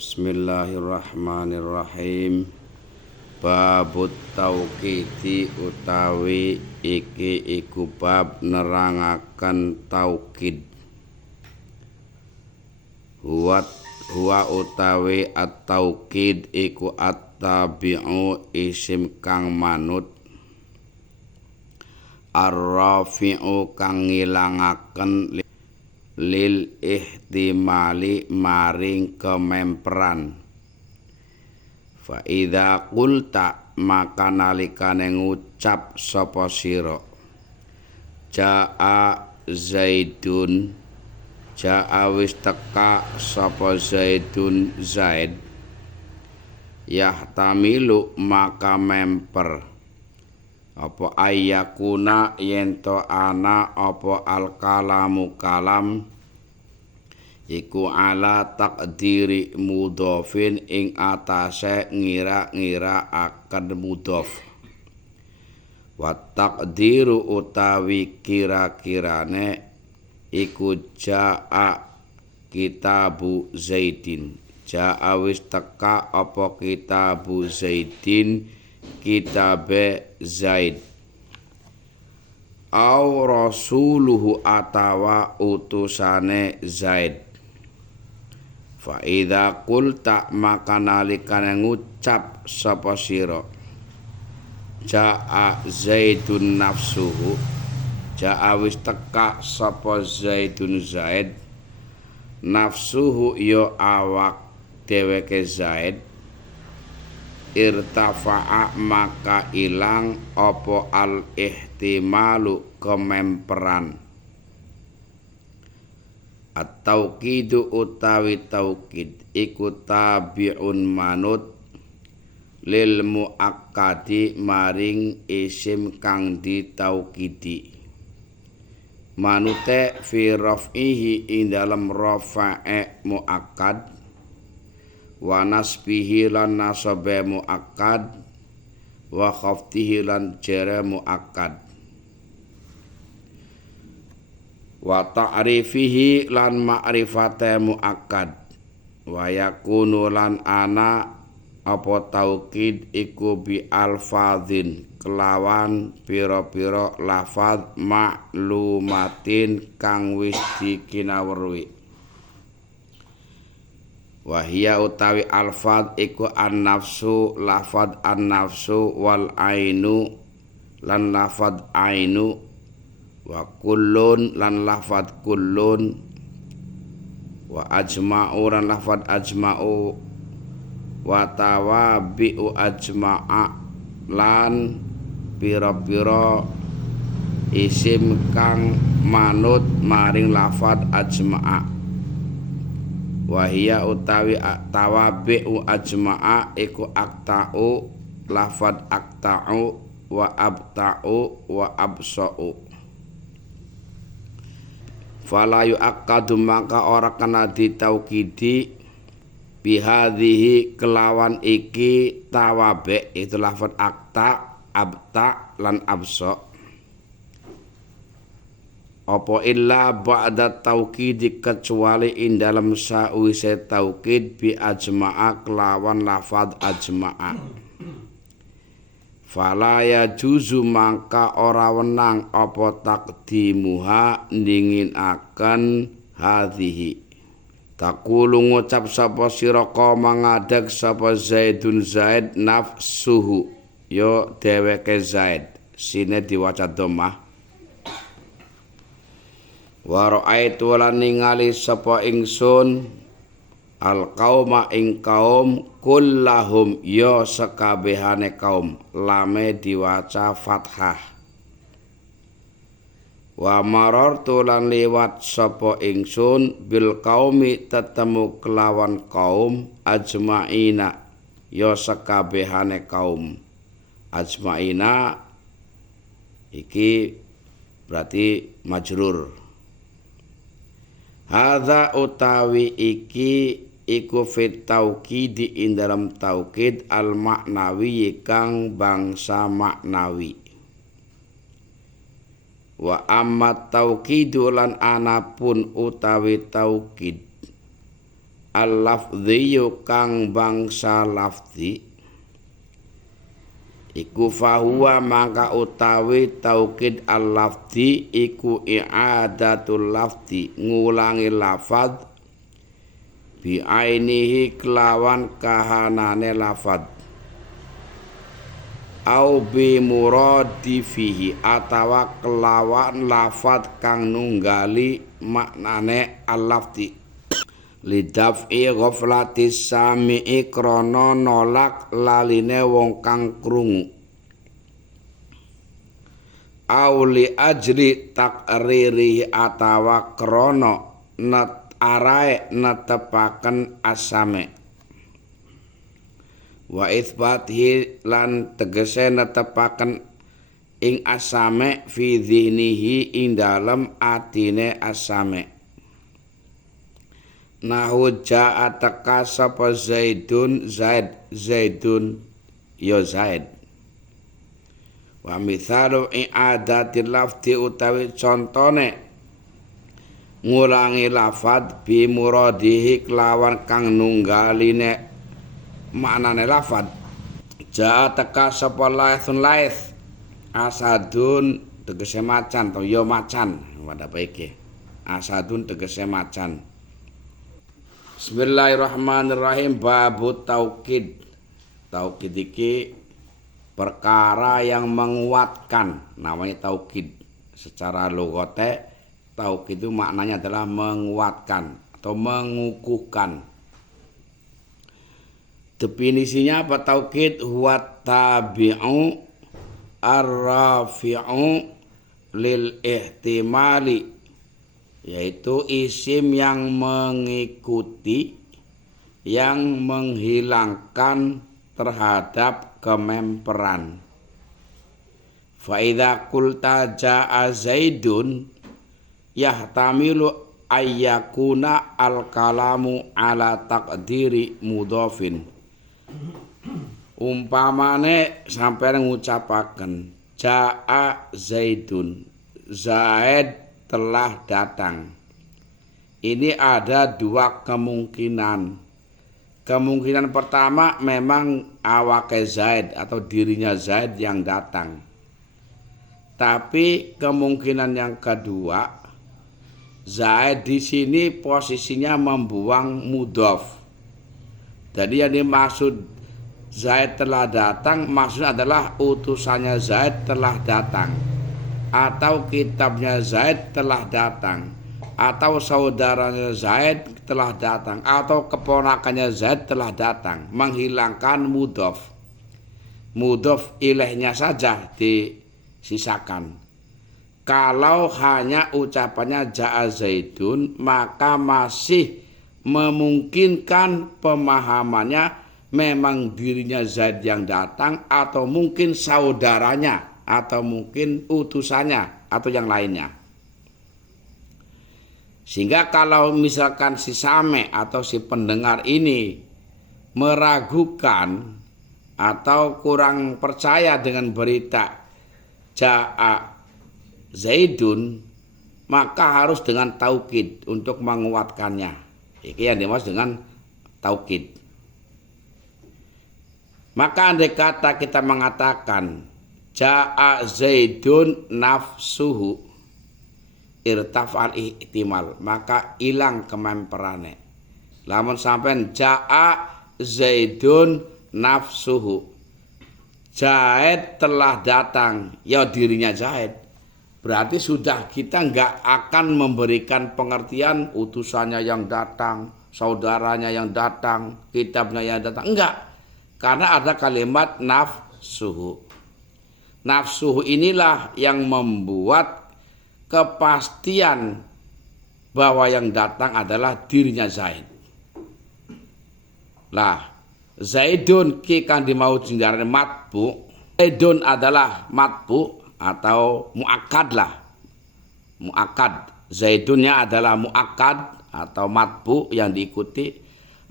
Bismillahirrahmanirrahim. Babut tauqidi utawi iki iku bab nerangaken tauqid. Huwa utawi at-tauqid iku at-tabi'u isim kang manut, ar-rafi'u kang ngilangaken lil ihtimali maring kememperan. Fa idza qulta maka nalikane ngucap sapa sira jaa zaidun, jaa wis teka sapa zaidun zaid, yahtamilu maka memper apa ayyakuna yento ana apa al kalamu kalam iku ala takdiri mudhofin ing atase ngira-ngira akan mudhof. Wa takdiru utawi kira-kirane iku jaa kitabu zaidin, jaa wis teka apa kitabu zaidin, kitabe zaid, au rasuluhu atawa utusane zaid. Fa idza qulta maka nalikane ngucap sapa sira jaa zaidun nafsuhu, jaa wis teka sapa zaidun zaid, nafsuhu yo awak dheweke zaid, irtafa'a maka ilang apa al ihtimalu kememperan. At-tauqidu utawi tauqid iku tabi'un manut lil muakkadi maring isim kang ditauqidi, manute fi raf'ihi ing dalem rafa'e muakkad, wa nasbihi lan nasabe muakkad, wa khaftihi lan jere muakkad, wa ta'rifihi lan ma'rifate muakkad, wa yakunu lan ana apa tauqid iku bi alfadzin kelawan pira-pira lafadz ma'lumatin kang wis dikinawruhi. Wahia utawi alfadz iku an-nafsu, lafadz an-nafsu, wal ainu lan lafadz ainu, wa kullun lan lafadz kullun, wa ajma'u lan lafadz ajma'u, wa tawabi'u ajma'a lan pira-pira isim kang manut maring lafadz ajma'a. Wahia utawi tawabi'u ajma'a iku akta'u, lafadz akta'u, wa abta'u, wa absa'u. Fala yu'akkadu maka ora kena ditauqidi bihadhihi kelawan iki tawabi, itu lafadz akta, abta lan absa, apa illa ba'da tauqidi kecuali ing dalam sawise tauqid bi ajma'a kelawan lafadz ajma'a. Fala yajuzu maka ora wenang apa takdimuha ndinginaken hadhihi. Takulu ngucap sapa sira mangadeg sapa zaidun zaid nafsuhu, yo dheweke zaid, sine diwaca dhammah. Wa ra'aitu lan ningali sapa ingsun al qauma ing kaum kullahum yo sekabehane kaum, lame diwaca fathah. Wa marartu lan liwat sapa ingsun bil qaumi tetemu kelawan kaum ajmaina yo sekabehane kaum. Ajmaina iki berarti majrur. Hadza utawi iki iku fit tauqidi ing dalam tauqid al maknawi kang bangsa maknawi. Wa amma tauqidu lan anapun utawi tauqid al-lafdhiyu kang bangsa lafzi iku fahuwa maka utawi taukid al-lafzi iku i'adatul lafzi ngulangi lafad bi ainihi kelawan kahanane lafad au bi muradifihi atawa kelawan lafad kang nunggali maknane al-lafzi lidaf'i ghaflatis sami'i krana nolak laline wong kang krungu au li ajli takriri atawa krana netepaken asame wa itsbatihi lan tegese netepaken ing asame fi dzihnihi ing dalem atine asame nahu ja'a teka sapa zaidun zaidun ya zaid wa mithalu i'adatil lafzi utawi contone ngulangi lafad bi muradihi kelawan kang nunggaline maknane lafad ja'a teka sapa laithun laith asadun tegese macan to ya macan pada iki asadun tegese macan. Bismillahirrahmanirrahim. Babu taukid. Taukid iki perkara yang menguatkan, namanya taukid. Secara lugate taukid itu maknanya adalah menguatkan atau mengukuhkan. Definisinya apa taukid? Huwa tabi'u ar-rafi'u lil ihtimali, yaitu isim yang mengikuti, yang menghilangkan terhadap kememperan. Fa idza qulta jaa zaidun yahtamilu ayyakuna al-kalamu ala taqdiri mudhafin. Umpamane sampeyan ngucapaken jaa zaidun, Zaid telah datang. Ini ada dua kemungkinan. Kemungkinan pertama memang awake Zaid atau dirinya Zaid yang datang. Tapi kemungkinan yang kedua, Zaid di sini posisinya membuang mudhof. Jadi yang dimaksud Zaid telah datang maksudnya adalah utusannya Zaid telah datang, atau kitabnya Zaid telah datang, atau saudaranya Zaid telah datang, atau keponakannya Zaid telah datang, menghilangkan mudhof. Mudhof ilaihnya saja disisakan. Kalau hanya ucapannya jaa zaidun, maka masih memungkinkan pemahamannya memang dirinya Zaid yang datang, atau mungkin saudaranya, atau mungkin utusannya, atau yang lainnya. Sehingga kalau misalkan si same atau si pendengar ini meragukan atau kurang percaya dengan berita jaa zaidun, maka harus dengan taukid untuk menguatkannya. Ini yang dimaksud dengan taukid. Maka andai kata kita mengatakan jaa zaidun nafsuhu irtafal ihtimal, maka hilang kememperane. Lamun sampean jaa zaidun nafsuhu, Zaid telah datang, ya dirinya Zaid, berarti sudah kita nggak akan memberikan pengertian utusannya yang datang, saudaranya yang datang, kitabnya yang datang, enggak. Karena ada kalimat nafsuhu. Nafsuhu inilah yang membuat kepastian bahwa yang datang adalah dirinya Zaid. Lah, Zaidun ki kan dimau jindarane matbu. Zaidun adalah matbu atau muakkad lah. Muakkad. Zaidunnya adalah muakkad atau matbu yang diikuti.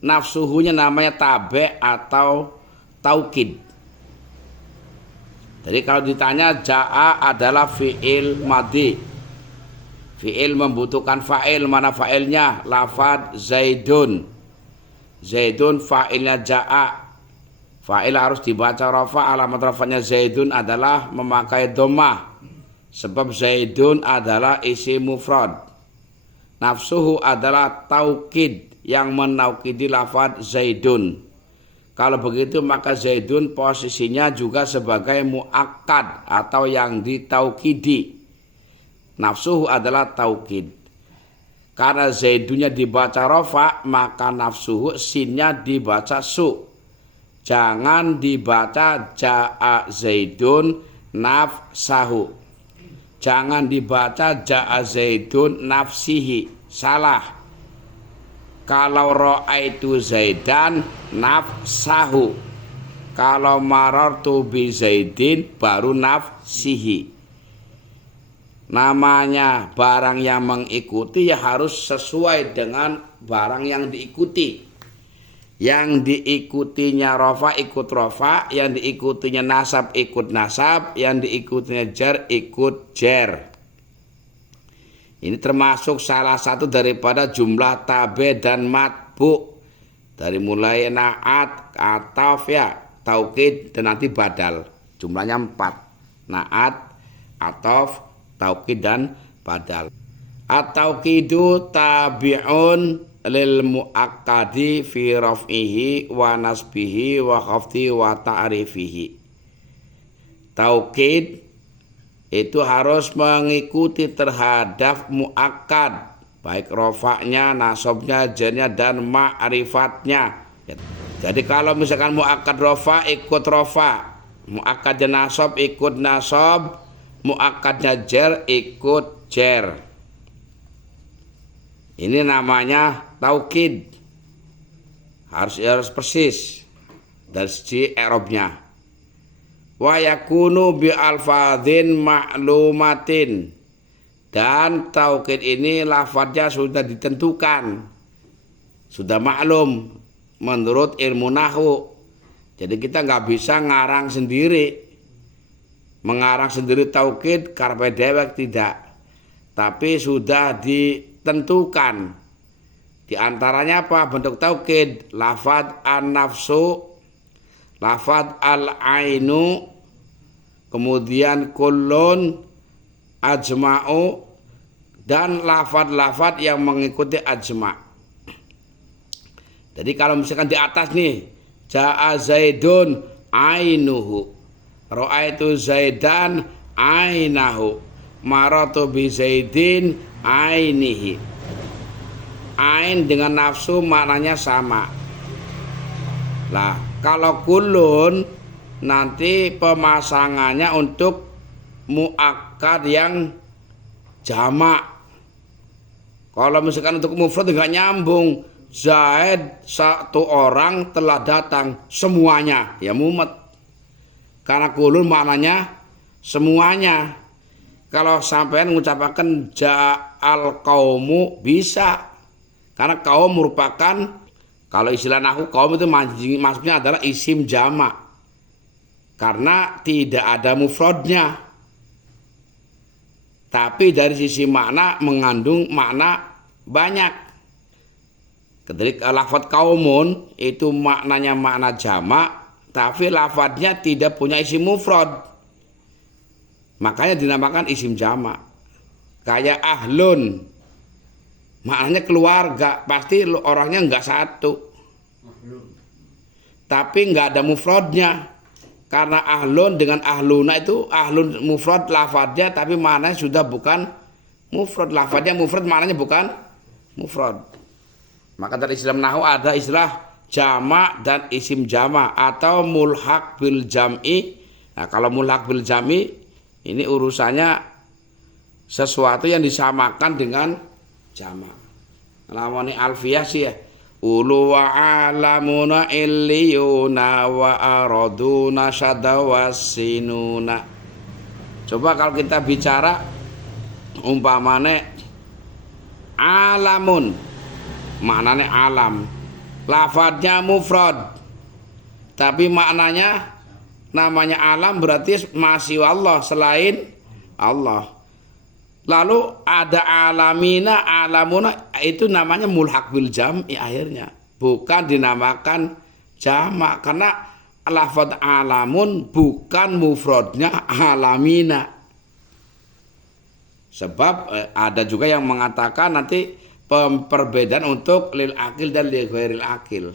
Nafsuhunya namanya tabe atau taukid. Jadi kalau ditanya jaa adalah fi'il madhi. Fi'il membutuhkan fa'il, mana fa'ilnya? Lafad zaidun. Zaidun fa'ilnya ja'a. Fa'il harus dibaca rafa, alamat rafanya Zaidun adalah memakai dhammah. Sebab Zaidun adalah isim mufrad. Nafsuhu adalah taukid yang menaukidi lafaz Zaidun. Kalau begitu maka Zaidun posisinya juga sebagai muakkad atau yang ditaukidi. Nafsuhu adalah taukid. Karena Zaidunnya dibaca rafa, maka nafsuhu sinnya dibaca su. Jangan dibaca ja'a Zaidun nafsahu. Jangan dibaca ja'a Zaidun nafsihi. Salah. Kalau ra'aitu Zaidan nafsahu. Kalau marartu bi Zaidin baru nafsihi. Namanya barang yang mengikuti ya harus sesuai dengan barang yang diikuti. Yang diikutinya rafa ikut rafa, yang diikutinya nasab ikut nasab, yang diikutinya jar ikut jar. Ini termasuk salah satu daripada jumlah tabe dan matbu. Dari mulai naat, ataf ya, taukid dan nanti badal. Jumlahnya 4. Naat, ataf, taukid dan badal. At-taukidu tabi'un lil muakkadi fi raf'ihi wa nasbihi wa khafdi wa ta'rifihi. Taukid itu harus mengikuti terhadap muakkad, baik rafa'nya, nasabnya, jarnya dan ma'rifatnya. Jadi kalau misalkan muakkad rafa ikut rafa, muakkadnya nasab ikut nasab, muakkadnya jar ikut jar. Ini namanya taukid. Harus persis dari segi i'rabnya. Wa yakunu bi alfadzin ma'lumatin. Dan taukid ini lafadznya sudah ditentukan. Sudah maklum menurut ilmu nahwu. Jadi kita nggak bisa ngarang sendiri. Mengarang sendiri taukid karepe dewek tidak, tapi sudah ditentukan. Di antaranya apa bentuk taukid? Lafadz an-nafsu, lafadz al-ainu, kemudian kullun, ajma'u, dan lafadz-lafadz yang mengikuti ajma'. Jadi kalau misalkan di atas nih, ja'a Zaidun ainuhu, ra'aitu Zaidan ainahu, maratu bi Zaidin ainihi. Ain dengan nafsu maknanya sama. Lah, kalau kulun nanti pemasangannya untuk muakkad yang jamak. Kalau misalkan untuk mufrad enggak nyambung. Zaid satu orang telah datang semuanya, ya mumet. Karena kulun maknanya semuanya. Kalau sampean mengucapkan ja'al qaumu bisa. Karena kaum merupakan, kalau istilah nahwu kaum itu maksudnya adalah isim jamak. Karena tidak ada mufradnya. Tapi dari sisi makna mengandung makna banyak. Ketika lafadz kaumun itu maknanya makna jamak, tapi lafadznya tidak punya isim mufrad, makanya dinamakan isim jamak. Kayak ahlun, maknanya keluarga, pasti orangnya enggak satu, tapi enggak ada mufradnya. Karena ahlun dengan ahluna itu ahlun mufrad lafadznya, tapi maknanya sudah bukan mufrad. Lafadznya mufrad, maknanya bukan mufrad. Maka dari istilah nahwu ada istilah jamak dan isim jamak atau mulhaq bil jam'i. Nah, kalau mulhaq bil jam'i ini urusannya sesuatu yang disamakan dengan jamak. Lawan alfiyah sih ya. Ulu wa alamuna illiyuna wa araduna syadawasinuna. Coba kalau kita bicara umpamane alamun, maknanya alam, lafadznya mufrad, tapi maknanya namanya alam berarti masih Allah, selain Allah. Lalu ada alamina, alamuna, itu namanya mulhaq bil jam'i akhirnya. bukan dinamakan jamak karena lafadz alamun bukan mufradnya alamina. Sebab ada juga yang mengatakan nanti perbedaan untuk lil akil dan lil ghairil akil.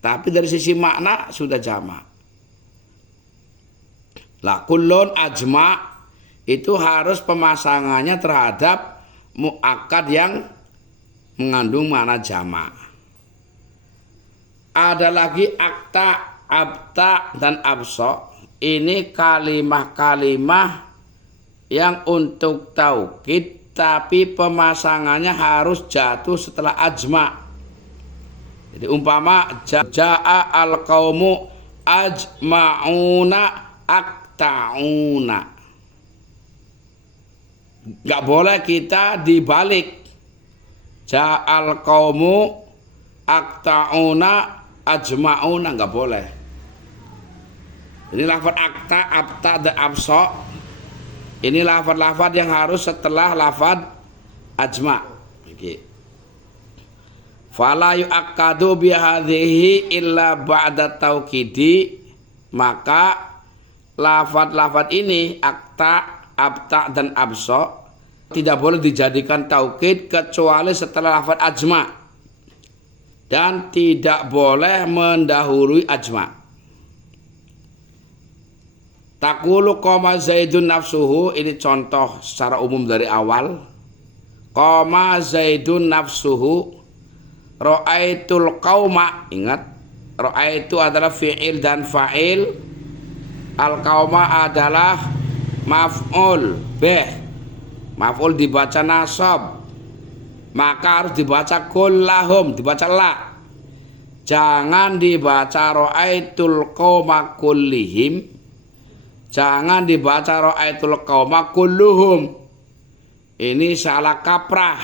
Tapi dari sisi makna sudah jamak. Lah kullun ajma itu harus pemasangannya terhadap muakkad yang mengandung makna jamak. Ada lagi akta, abta, dan abso. Ini kalimah-kalimah yang untuk taukid tapi pemasangannya harus jatuh setelah ajma. Jadi umpama jaa al qaumu ajmauna aktauna. Enggak boleh kita dibalik. Jaa al qaumu aktauna ajmauna, enggak boleh. Ini lafaz akta, abta, dan abso. Ini lafaz-lafaz yang harus setelah lafaz ajma. Okay. Fala yu'akkadu bihadhihi illa ba'da taukidi. Maka lafaz-lafaz ini akta, abta, dan abso tidak boleh dijadikan taukid kecuali setelah lafaz ajma, dan tidak boleh mendahului ajma. Taqulu qama Zaidun nafsuhu, ini contoh secara umum dari awal. Qama Zaidun nafsuhu, ra'aitul qauma, ingat ra'aitu adalah fi'il dan fa'il, al qauma adalah maf'ul bih. Maf'ul dibaca nasab, maka harus dibaca kullahum, dibaca la. Jangan dibaca ra'aitul qauma kullihim. Jangan dibaca ra'aitul qauma kulluhum. Ini salah kaprah.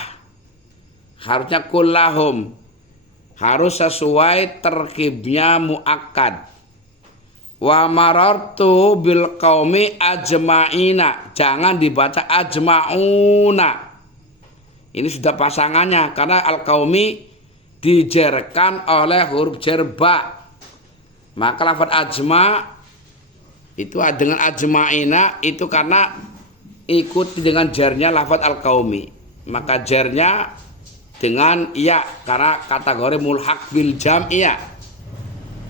Harusnya kullahum. Harus sesuai terkibnya muakkad. Wa marartu bil qaumi ajma'ina. Jangan dibaca ajma'una. Ini sudah pasangannya karena al qaumi dijerkan oleh huruf jar ba. Maka lafaz ajma' itu dengan ajma'ina itu karena ikut dengan jarnya lafaz al-qaumi. Maka jarnya dengan ya karena kategori mulhaq bil jam'i ya.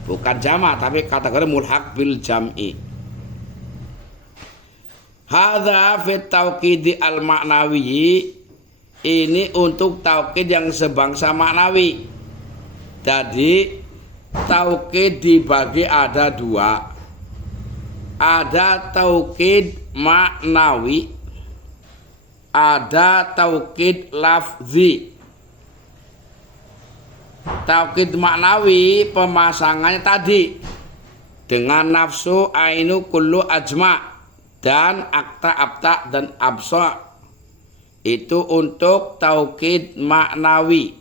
Bukan jama' tapi kategori mulhaq bil jam'i. Hadza fit tauqidi al-ma'nawi. Ini untuk taukid yang sebangsa maknawi. Jadi taukid dibagi ada dua. Ada taukid maknawi, ada taukid lafzi. Taukid maknawi pemasangannya tadi dengan nafsu, ainu, kullu, ajma, dan akta, abta, dan absa. Itu untuk taukid maknawi.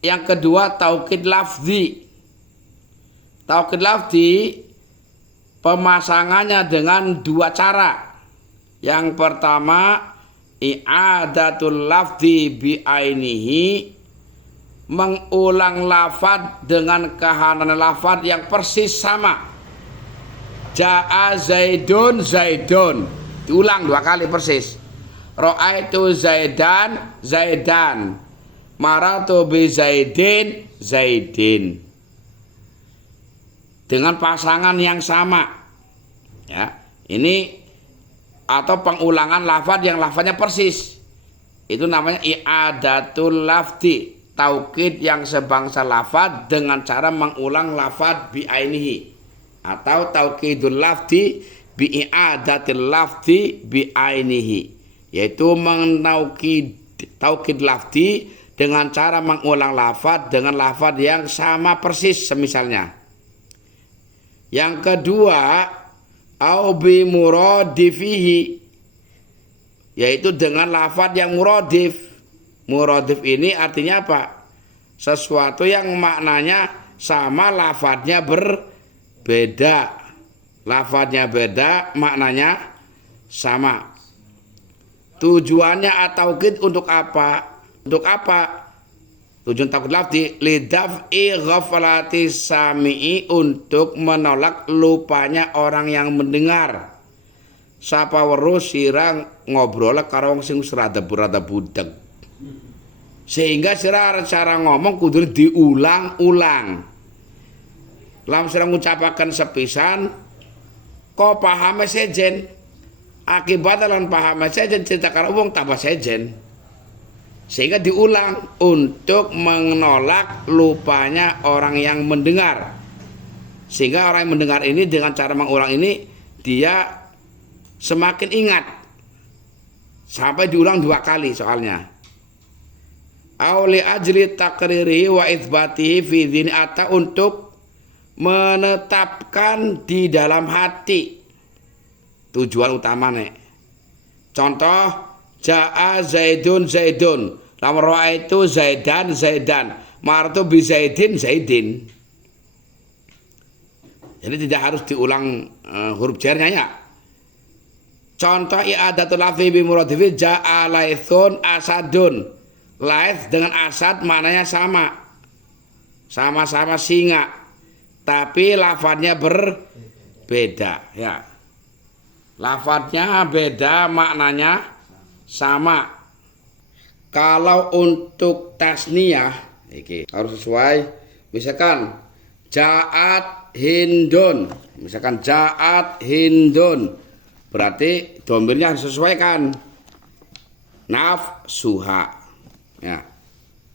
Yang kedua taukid lafzi. Taukid lafzi pemasangannya dengan dua cara. Yang pertama i'adatul lafzi bi ainihi, mengulang lafaz dengan kahanan lafaz yang persis sama. Jaa Zaidun Zaidun, diulang dua kali persis. Ra'aitu Zaidan Zaidan, maratu bi Zaidin Zaidin, dengan pasangan yang sama. Ya, ini atau pengulangan lafaz yang lafaznya persis. Itu namanya i'adatul lafzi, taukid yang sebangsa lafaz dengan cara mengulang lafaz bi ainihi, atau taukidul lafzi bi i'adatil lafzi bi ainihi, yaitu taukid lafzi dengan cara mengulang lafaz dengan lafaz yang sama persis semisalnya. Yang kedua, au bi muradifihi, yaitu dengan lafaz yang muradif. Muradif ini artinya apa? Sesuatu yang maknanya sama, lafaznya berbeda. Lafaznya beda, maknanya sama. Tujuannya at-taukid untuk apa? Untuk apa? Tujuan takut lafzi lidaf'i ghaflati sami'i, untuk menolak lupanya orang yang mendengar. Sapa weruh sira ngobrol karo wong sing rada budeg. Sehingga sira cara ngomong kudu diulang-ulang. Lam sira ngucapaken sepisan kok pahame sejen. Akibat lan pahame sejen cerita karo wong tambah sejen. Sehingga diulang untuk menolak lupanya orang yang mendengar. Sehingga orang yang mendengar ini dengan cara mengulang ini dia semakin ingat. Sampai diulang 2 kali soalnya. Auli ajli takririhi wa itsbatihi fi dzini, atau untuk menetapkan di dalam hati. Tujuan utamanya. Contoh Ja'a Zaidun Zaidun, lam ra'aitu Zaidan Zaidan, martu bi Zaidin Zaidin. Jadi tidak harus diulang huruf jarnya ya. Contoh i'adatul lafzi bi muradifi ja'a laithun asadun. Laith dengan asad maknanya sama. Sama-sama singa. Tapi lafadznya berbeda ya. Lafadznya beda, maknanya sama. Kalau untuk tasniyah iki harus sesuai. Misalkan Ja'at Hindun, misalkan Ja'at Hindun, berarti domirnya harus sesuaikan nafsuha ya.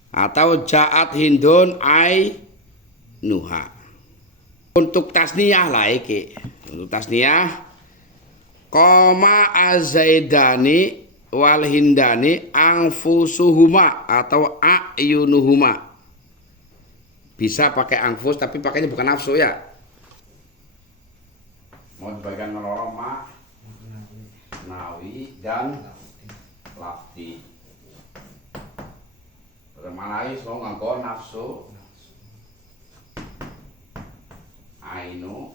Atau Ja'at Hindun ai nuha. Untuk tasniyah lah iki. Untuk tasniyah koma azaidani wal hindani angfusuhuma atau ayunuhuma. Bisa pakai angfus tapi pakainya bukan nafsu ya. Mau bagian melorong ma, nawi dan lafti. Bermanai semua nganggo nafsu, ainu,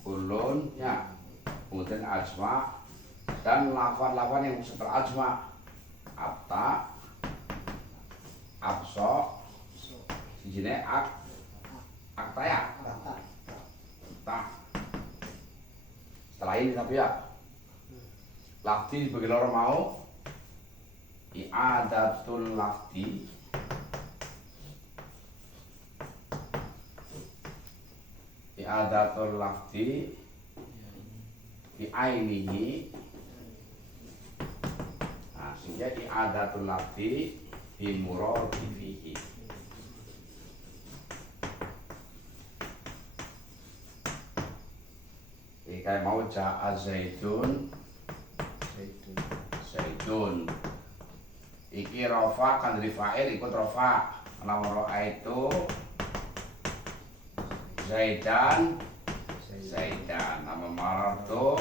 kulun ya, kemudian ajma. Dan lafaz-lafaz yang setelah ajma, abta, abso, sijine akta ya, akta. Setelah ini tapi ya, lafzi bagi orang mau, i'adatul lafzi, i'adatul lafzi, bi'ainihi. Sehingga i'adatul lafzi bi muradifihi. Kayak mau ja'a zaidun zaidun. Iki rafa kan dari fa'il ikut rafa. Lamun ra'aitu zaidan zaidan. Nama marartu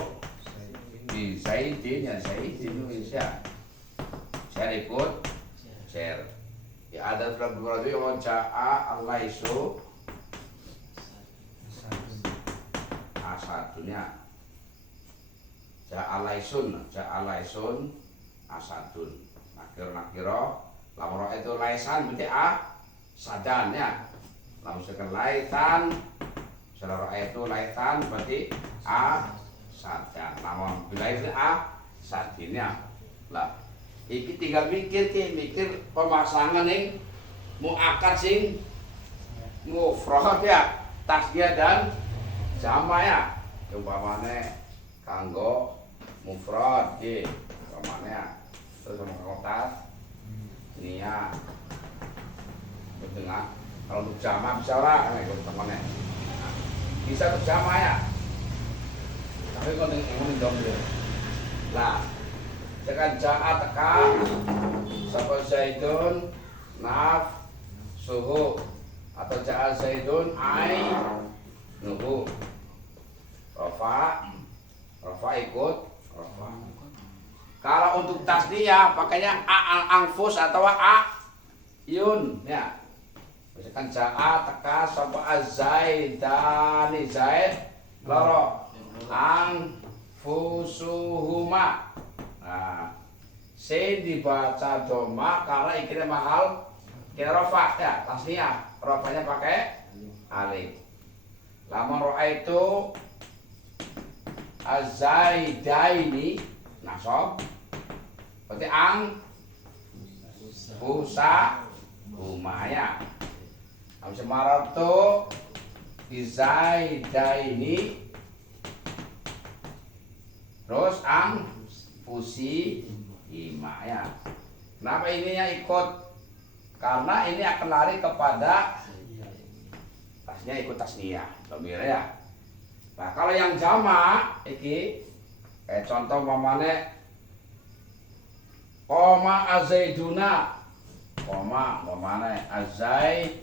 bi zaidin ya zaidin Indonesia. Share ikut share. Ya ada dalam berarti oh ja'a al-laisu asadunya. Ja'a laisun asadun. Nakiro lamun itu laisan berarti sadan ya. Lamun sekan laitan saudara itu laitan berarti sadan. Lamun bila itu sadinnya. Lah iki tinggal mikir pemasangan yang mu'akkad sing mufrad ya, tasghiyah dan jama ya. Umpamane kanggo mufrad iki umpamane ya. Terus kanggo tasniyah. Dengan kalau untuk jama bisa ora umpamane. Bisa untuk jama ya. Tapi kok ngene dong. Lah dengan ja'a teka sapa zaidun naf suhu atau ja'a zaidun ai nuhu rafa ikut rafa. Kalau untuk tasniyah pakainya al-anfus atau yun ya. Misalkan ja'a teka sapa zaidani zaid loro anfusuhuma. Nah, sin dibaca doma karena ikhtiar mahal Kita rofa ya, tasniah. Rofanya pakai alif. Lamun ra'aitu az-zaidaini nasab. Berarti fusa humaya. Habis maratu bizaidaini terus fusi himaya. Kenapa ininya ikut? Karena ini akan lari kepada tasnya ikut tasniyah, domir ya. Nah kalau yang jamak iki contoh mamane koma azaiduna, koma mamane azaiduna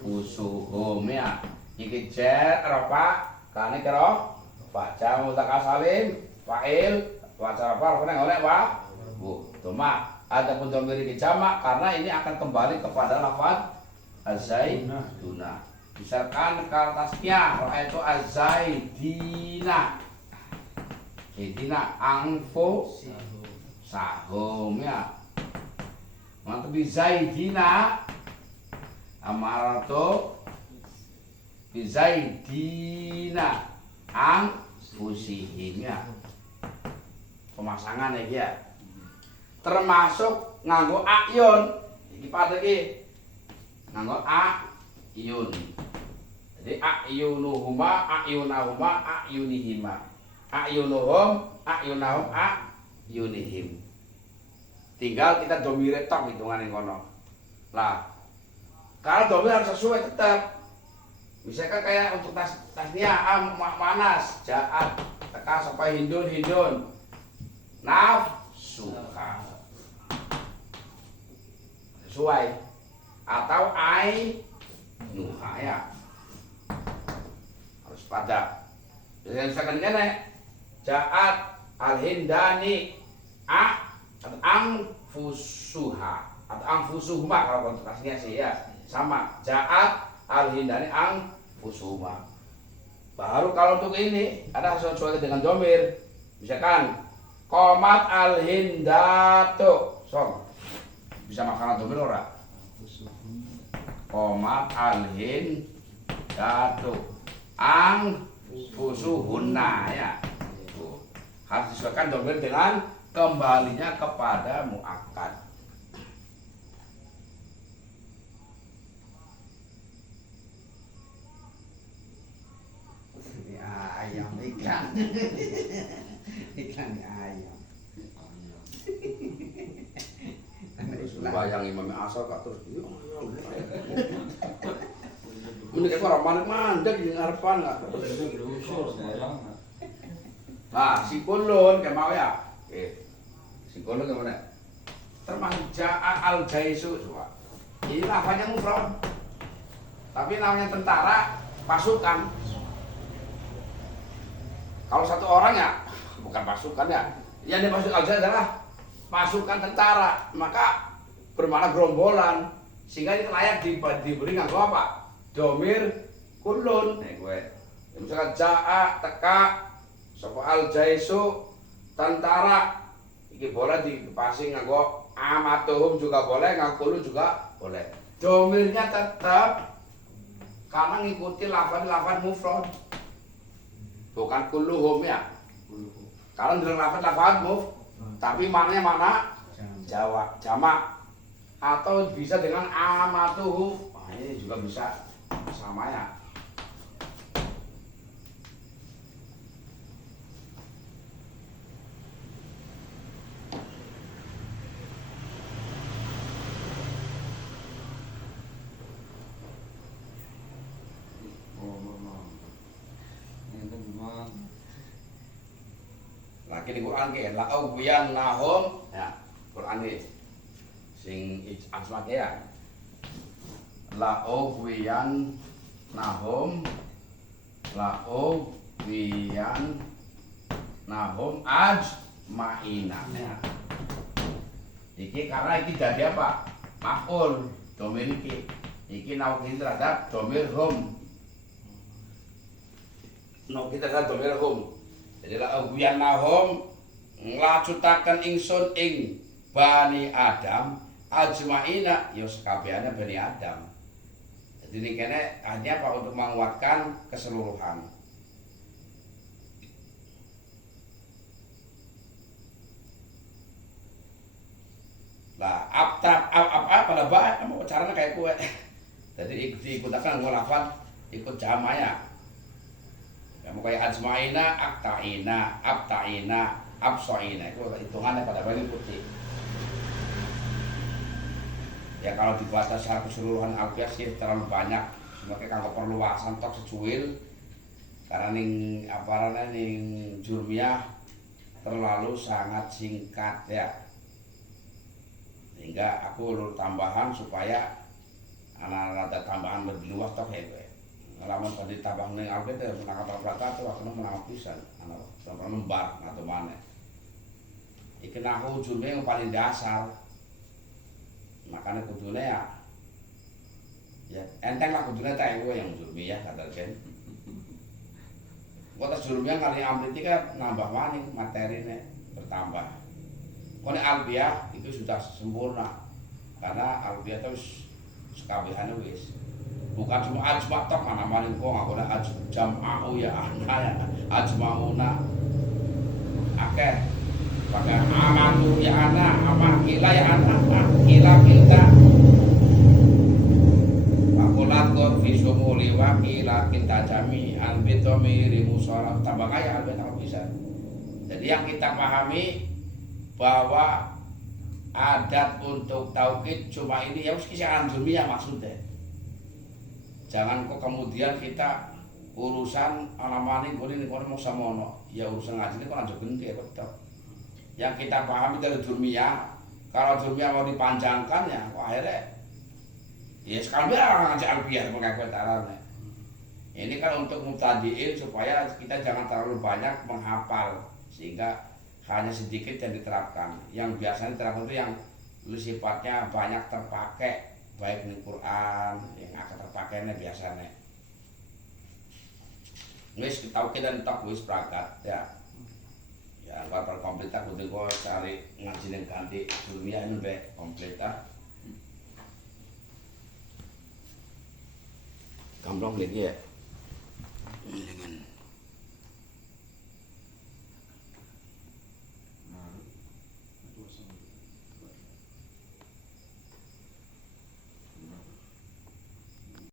fusuhum ya. Iki jar apa? Kane kira baca mutakas salim fa'il baca apa rupanya oleh Pak Bu. Cuma adapun domir ini jamak karena ini akan kembali kepada lafaz azaiduna. Misalkan kartasnya itu azaidina. Zaidina angfu sahum ya. Mantap bizaidina amaratu bizaidina fusihim ya. Pemasangan ya. Termasuk nganggo ayun. Iki padha iki. Nganggo ayun. Jadi ayunahuma, ayunihima. Ayunahum, ayunihim. Tinggal kita domire tok hitungane kono. Lah, kalau domir harus sesuai tetap. Misalkan kayak untuk tasniah manas, jaat, teka sampai hindun. Nafsuha. Sesuai. Atau nuha ya. Harus pada. Jadi misalkan ini jaat al-hindani atau angfusuha atau angfusuhuma kalau kontrasnya sih ya sama jaat al-hindani angfusuhuma. Baru kalau untuk ini ada sesuai dengan domir. Misalkan qomat al-hindatu. Bisa makanan domir ora? Qomat al-hindatu angfusuhunna ya. Harus disesuaikan domir dengan kembalinya kepada muakkad. Ayam iklan. Iklan ayam. Bayang Imam Asal kak terus. Mending kok orang mandek di ngarepan enggak. Nah, si kulun ke mau ya. Si kulun ke mana? Termasuk ja'a al-jaisu semua. Ini lafaznya mufrad. Tapi namanya tentara pasukan. Kalau satu orang ya bukan pasukan ya. Yang dimaksud al-jaisu adalah pasukan tentara, maka bermakna gerombolan. Sehingga ini layak diberi nganggo apa? Domir kulun. Gue. Misalkan ja'a teka sapa al-jaisu tentara iki boleh dipasing nganggo amatuhum juga boleh, nganggo kulun juga boleh. Domirnya tetap karena ngikuti lafaz mufrad. Bukan kulluhum ya. Karena dalam lafaz tapi maknanya mana? Jamak. Atau bisa dengan amatuhu. Nah, ini juga bisa sama ya. Lagi di Quran ke la awyan nahum ya Quran ini sing asmat ya la awyan nahum ajma'ina ya. Iki karena iki jadi apa? Maf'ul domir iki nawaki terhadap domir hum. Nawaki terhadap domir hum. Jadi la awyan nahum nglacutaken ingsun ing Bani Adam ajmaina ya sekabehane Bani Adam. Jadi ini kene hanya apa untuk menguatkan keseluruhan. Lah apa pada bahan kamu caranya kayak kue. Jadi diikutkan ngolafat ikut jamaya. Kamu kayak ajmaina, aktaina, abtaina, absoina itu hitungannya pada bahan ikuti. Ya kalau dibaca secara keseluruhan alfiah sih terlalu banyak. Sebenarnya kalau perluasan tok secuil karena ning apa ning jurmiyah terlalu sangat singkat ya. Sehingga aku perlu tambahan supaya anak-anak ada tambahan lebih luas toh ya gue. Ngelamun tadi tambah ning alfiah itu menangkap rata-rata tuh akhirnya menangkap pisan anak sampai lembar atau mana. Iki nahu jurmiyah yang paling dasar. Makanya kudune ya enteng lah kudune tak gue yang jurmiyah kata kan. Gua tas jurmiyah kali amriti kan nambah maning materinya bertambah. Kone alfiah itu sudah sempurna karena alfiah itu sekabehane wis. Bukan cuma ajma tok mana maning kok ngakone jam'u ya ana ya ajmauna. Akeh pakai amanu ya ana ama kila ya ana kila kita makulat kor fisumuli wa kila kita jami albitomi rimusolam tambah kaya albit tak bisa. Jadi yang kita pahami bahwa adat untuk tauhid cuma ini ya kisah anjurmiyah maksudnya. Jangan kok kemudian kita urusan alamani ini kono mau samono ya urusan ngaji ini kok aja gede betul. Yang kita pahami dari jurmiyah, kalau jurmiyah mau dipanjangkan ya kok akhirnya ya sekali orang ngaji alfiah mengaku tarane. Ini kan untuk mubtadiin supaya kita jangan terlalu banyak menghafal sehingga hanya sedikit yang diterapkan. Yang biasanya diterapkan itu yang sifatnya banyak terpakai baik di Quran yang akan terpakainya biasanya. Wis tahu kita entok wis berangkat ya. Ya kalau komplit aku tuh kok cari ngaji yang ganti jurmiyah ini be komplit Gamblong lagi ya.